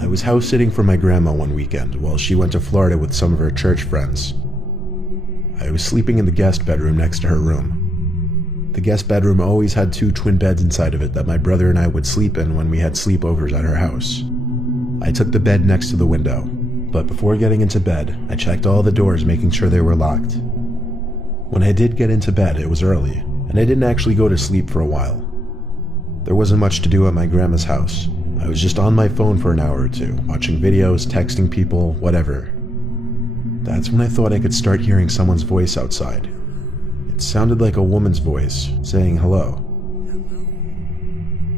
I was house sitting for my grandma one weekend while she went to Florida with some of her church friends. I was sleeping in the guest bedroom next to her room. The guest bedroom always had 2 twin beds inside of it that my brother and I would sleep in when we had sleepovers at her house. I took the bed next to the window, but before getting into bed, I checked all the doors making sure they were locked. When I did get into bed, it was early, and I didn't actually go to sleep for a while. There wasn't much to do at my grandma's house. I was just on my phone for an hour or two, watching videos, texting people, whatever. That's when I thought I could start hearing someone's voice outside. It sounded like a woman's voice, saying hello.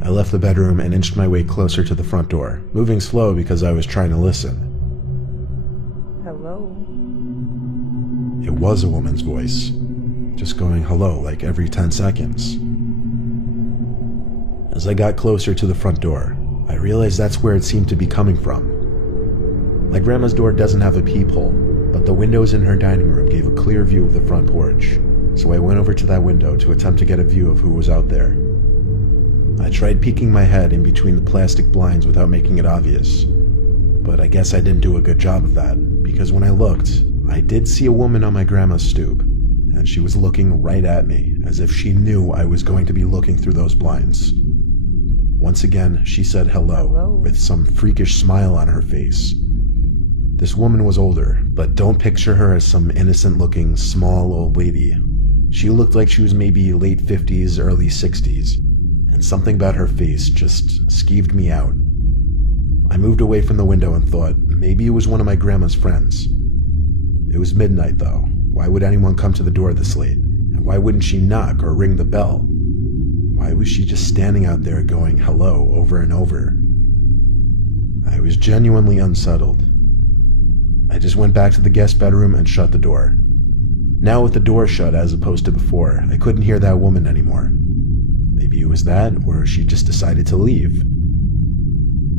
I left the bedroom and inched my way closer to the front door, moving slow because I was trying to listen. Hello? It was a woman's voice, just going hello like every 10 seconds. As I got closer to the front door, I realized that's where it seemed to be coming from. My grandma's door doesn't have a peephole, but the windows in her dining room gave a clear view of the front porch, so I went over to that window to attempt to get a view of who was out there. I tried peeking my head in between the plastic blinds without making it obvious, but I guess I didn't do a good job of that, because when I looked, I did see a woman on my grandma's stoop, and she was looking right at me, as if she knew I was going to be looking through those blinds. Once again, she said hello, with some freakish smile on her face. This woman was older, but don't picture her as some innocent-looking, small old lady. She looked like she was maybe late 50s, early 60s, and something about her face just skeeved me out. I moved away from the window and thought maybe it was one of my grandma's friends. It was midnight, though. Why would anyone come to the door this late? And why wouldn't she knock or ring the bell? Why was she just standing out there going hello over and over? I was genuinely unsettled. I just went back to the guest bedroom and shut the door. Now with the door shut as opposed to before, I couldn't hear that woman anymore. Maybe it was that, or she just decided to leave.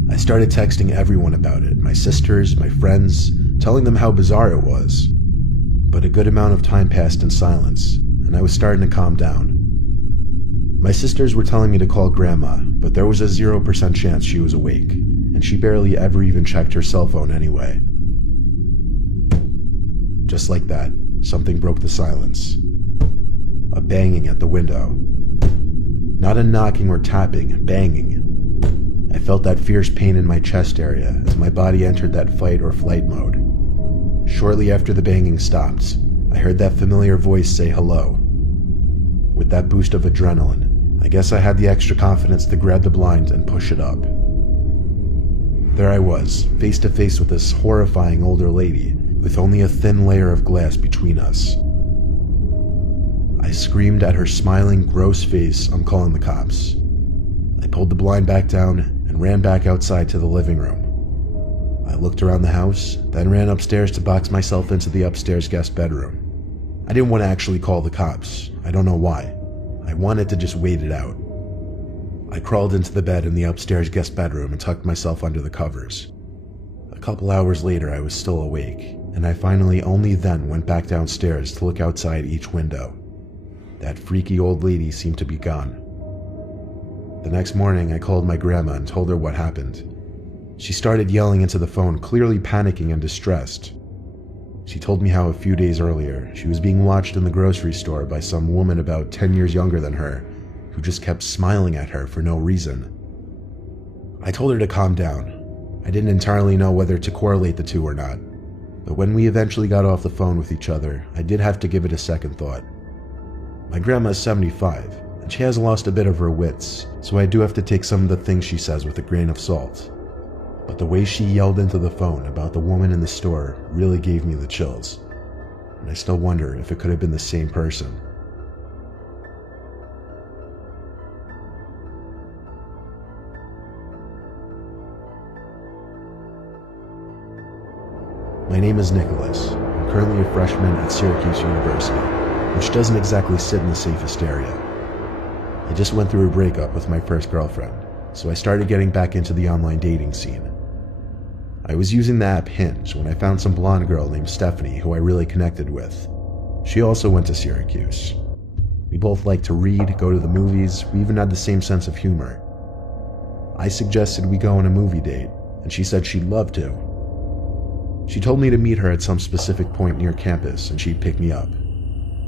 I started texting everyone about it, my sisters, my friends, telling them how bizarre it was. But a good amount of time passed in silence, and I was starting to calm down. My sisters were telling me to call Grandma, but there was a 0% chance she was awake, and she barely ever even checked her cell phone anyway. Just like that, something broke the silence. A banging at the window. Not a knocking or tapping, banging. I felt that fierce pain in my chest area as my body entered that fight or flight mode. Shortly after the banging stopped, I heard that familiar voice say hello. With that boost of adrenaline, I guess I had the extra confidence to grab the blind and push it up. There I was, face to face with this horrifying older lady, with only a thin layer of glass between us. I screamed at her smiling, gross face, "I'm calling the cops." I pulled the blind back down and ran back outside to the living room. I looked around the house, then ran upstairs to box myself into the upstairs guest bedroom. I didn't want to actually call the cops. I don't know why. I wanted to just wait it out. I crawled into the bed in the upstairs guest bedroom and tucked myself under the covers. A couple hours later, I was still awake, and I finally only then went back downstairs to look outside each window. That freaky old lady seemed to be gone. The next morning, I called my grandma and told her what happened. She started yelling into the phone, clearly panicking and distressed. She told me how a few days earlier, she was being watched in the grocery store by some woman about 10 years younger than her, who just kept smiling at her for no reason. I told her to calm down. I didn't entirely know whether to correlate the two or not, but when we eventually got off the phone with each other, I did have to give it a second thought. My grandma is 75, and she has lost a bit of her wits, so I do have to take some of the things she says with a grain of salt. But the way she yelled into the phone about the woman in the store really gave me the chills, and I still wonder if it could have been the same person. My name is Nicholas. I'm currently a freshman at Syracuse University, which doesn't exactly sit in the safest area. I just went through a breakup with my first girlfriend, so I started getting back into the online dating scene. I was using the app Hinge when I found some blonde girl named Stephanie who I really connected with. She also went to Syracuse. We both liked to read, go to the movies, we even had the same sense of humor. I suggested we go on a movie date, and she said she'd love to. She told me to meet her at some specific point near campus and she'd pick me up.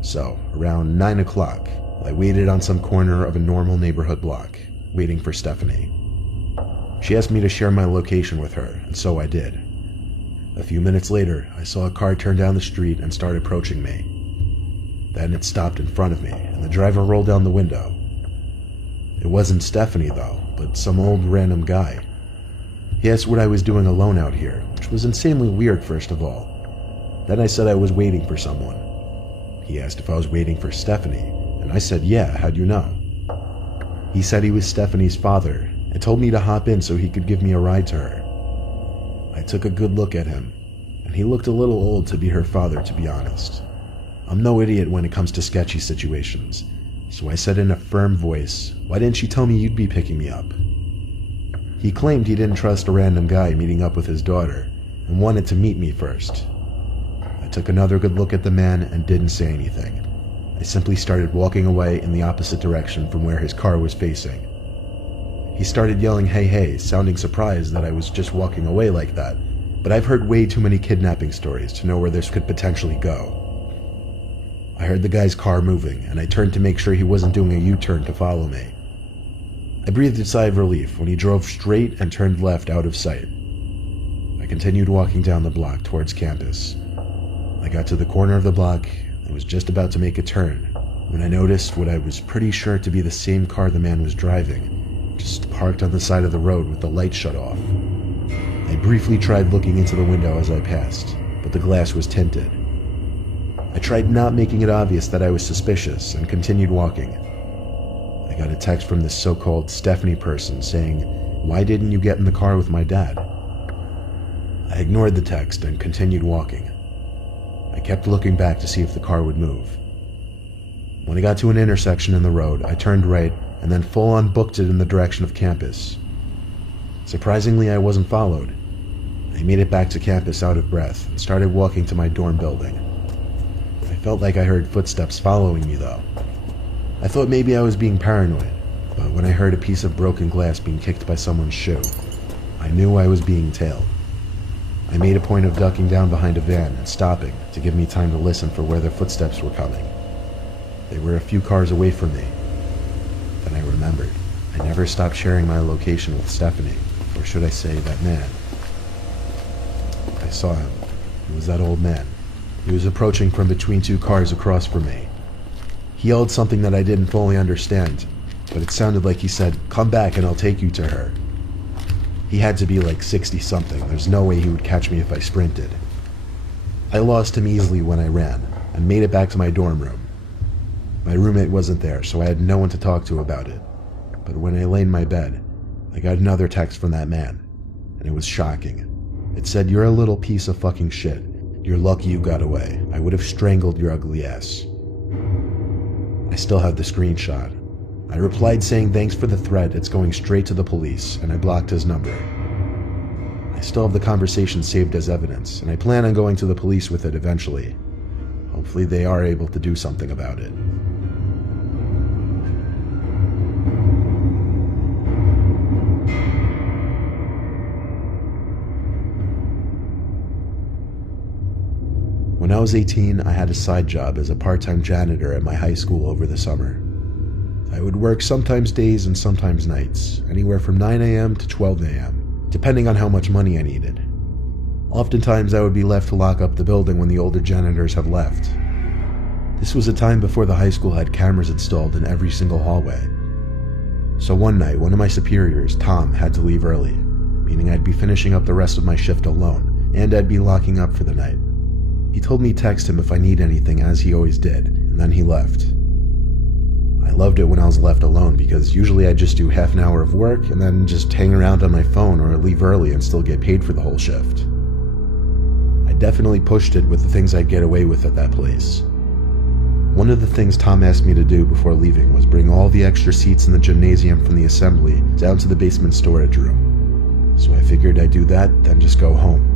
So, around 9 o'clock, I waited on some corner of a normal neighborhood block, waiting for Stephanie. She asked me to share my location with her, and so I did. A few minutes later, I saw a car turn down the street and start approaching me. Then it stopped in front of me, and the driver rolled down the window. It wasn't Stephanie, though, but some old random guy. He asked what I was doing alone out here, which was insanely weird, first of all. Then I said I was waiting for someone. He asked if I was waiting for Stephanie, and I said, yeah, how'd you know? He said he was Stephanie's father, and told me to hop in so he could give me a ride to her. I took a good look at him, and he looked a little old to be her father, to be honest. I'm no idiot when it comes to sketchy situations, so I said in a firm voice, why didn't you tell me you'd be picking me up? He claimed he didn't trust a random guy meeting up with his daughter, and wanted to meet me first. I took another good look at the man and didn't say anything. I simply started walking away in the opposite direction from where his car was facing. He started yelling hey hey, sounding surprised that I was just walking away like that, but I've heard way too many kidnapping stories to know where this could potentially go. I heard the guy's car moving, and I turned to make sure he wasn't doing a U-turn to follow me. I breathed a sigh of relief when he drove straight and turned left out of sight. I continued walking down the block towards campus. I got to the corner of the block and was just about to make a turn when I noticed what I was pretty sure to be the same car the man was driving, just parked on the side of the road with the light shut off. I briefly tried looking into the window as I passed, but the glass was tinted. I tried not making it obvious that I was suspicious and continued walking. I got a text from this so-called Stephanie person saying, why didn't you get in the car with my dad? I ignored the text and continued walking. I kept looking back to see if the car would move. When I got to an intersection in the road, I turned right and then full-on booked it in the direction of campus. Surprisingly, I wasn't followed. I made it back to campus out of breath and started walking to my dorm building. I felt like I heard footsteps following me, though. I thought maybe I was being paranoid, but when I heard a piece of broken glass being kicked by someone's shoe, I knew I was being tailed. I made a point of ducking down behind a van and stopping to give me time to listen for where their footsteps were coming. They were a few cars away from me. Then I remembered. I never stopped sharing my location with Stephanie, or should I say that man. I saw him. It was that old man. He was approaching from between two cars across from me. He yelled something that I didn't fully understand, but it sounded like he said, "Come back and I'll take you to her." He had to be like 60-something. There's no way he would catch me if I sprinted. I lost him easily when I ran, and made it back to my dorm room. My roommate wasn't there, so I had no one to talk to about it. But when I lay in my bed, I got another text from that man, and it was shocking. It said, "You're a little piece of fucking shit. You're lucky you got away. I would have strangled your ugly ass." I still have the screenshot. I replied saying thanks for the threat, it's going straight to the police, and I blocked his number. I still have the conversation saved as evidence, and I plan on going to the police with it eventually. Hopefully they are able to do something about it. When I was 18, I had a side job as a part-time janitor at my high school over the summer. I would work sometimes days and sometimes nights, anywhere from 9 a.m. to 12 a.m., depending on how much money I needed. Oftentimes I would be left to lock up the building when the older janitors have left. This was a time before the high school had cameras installed in every single hallway. So one night, one of my superiors, Tom, had to leave early, meaning I'd be finishing up the rest of my shift alone, and I'd be locking up for the night. He told me to text him if I need anything, as he always did, and then he left. I loved it when I was left alone because usually I'd just do half an hour of work and then just hang around on my phone or leave early and still get paid for the whole shift. I definitely pushed it with the things I'd get away with at that place. One of the things Tom asked me to do before leaving was bring all the extra seats in the gymnasium from the assembly down to the basement storage room. So I figured I'd do that, then just go home.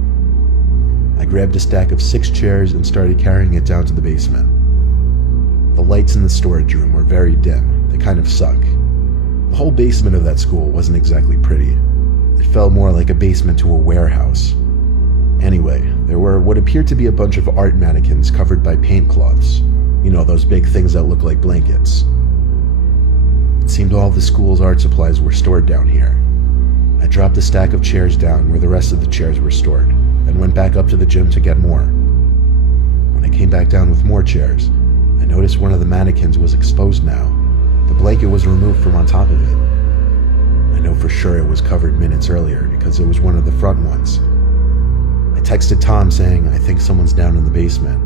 I grabbed a stack of 6 chairs and started carrying it down to the basement. The lights in the storage room were very dim. They kind of suck. The whole basement of that school wasn't exactly pretty. It felt more like a basement to a warehouse. Anyway, there were what appeared to be a bunch of art mannequins covered by paint cloths. You know, those big things that look like blankets. It seemed all the school's art supplies were stored down here. I dropped a stack of chairs down where the rest of the chairs were stored, and went back up to the gym to get more. When I came back down with more chairs, I noticed one of the mannequins was exposed now. The blanket was removed from on top of it. I know for sure it was covered minutes earlier because it was one of the front ones. I texted Tom saying, "I think someone's down in the basement."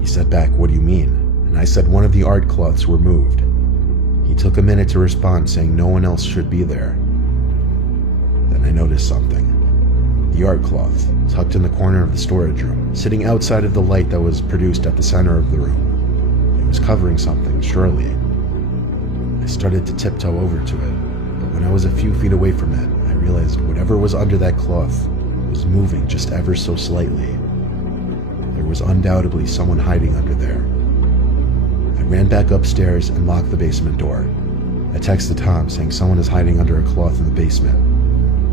He said back, "What do you mean?" And I said one of the art cloths were moved. He took a minute to respond saying no one else should be there. Then I noticed something. The art cloth, tucked in the corner of the storage room, sitting outside of the light that was produced at the center of the room. It was covering something, surely. I started to tiptoe over to it, but when I was a few feet away from it, I realized whatever was under that cloth was moving just ever so slightly. There was undoubtedly someone hiding under there. I ran back upstairs and locked the basement door. I texted Tom saying someone is hiding under a cloth in the basement.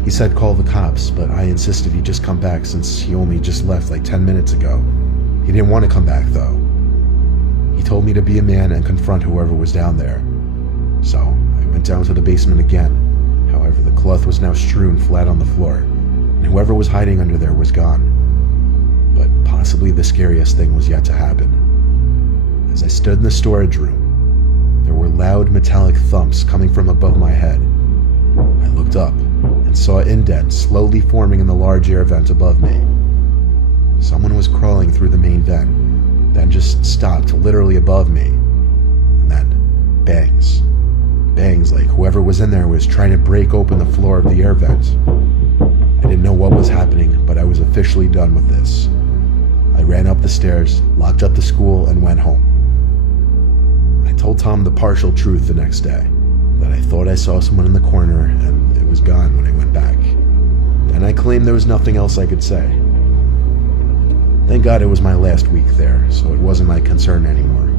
He said call the cops, but I insisted he just come back since he only just left like 10 minutes ago. He didn't want to come back though. He told me to be a man and confront whoever was down there. So I went down to the basement again. However, the cloth was now strewn flat on the floor, and whoever was hiding under there was gone. But possibly the scariest thing was yet to happen. As I stood in the storage room, there were loud metallic thumps coming from above my head. I looked up and saw indents slowly forming in the large air vent above me. Someone was crawling through the main vent, then just stopped literally above me. And then, bangs. Bangs like whoever was in there was trying to break open the floor of the air vent. I didn't know what was happening, but I was officially done with this. I ran up the stairs, locked up the school, and went home. I told Tom the partial truth the next day, that I thought I saw someone in the corner and it was gone when I went back. And I claimed there was nothing else I could say. Thank God it was my last week there, so it wasn't my concern anymore.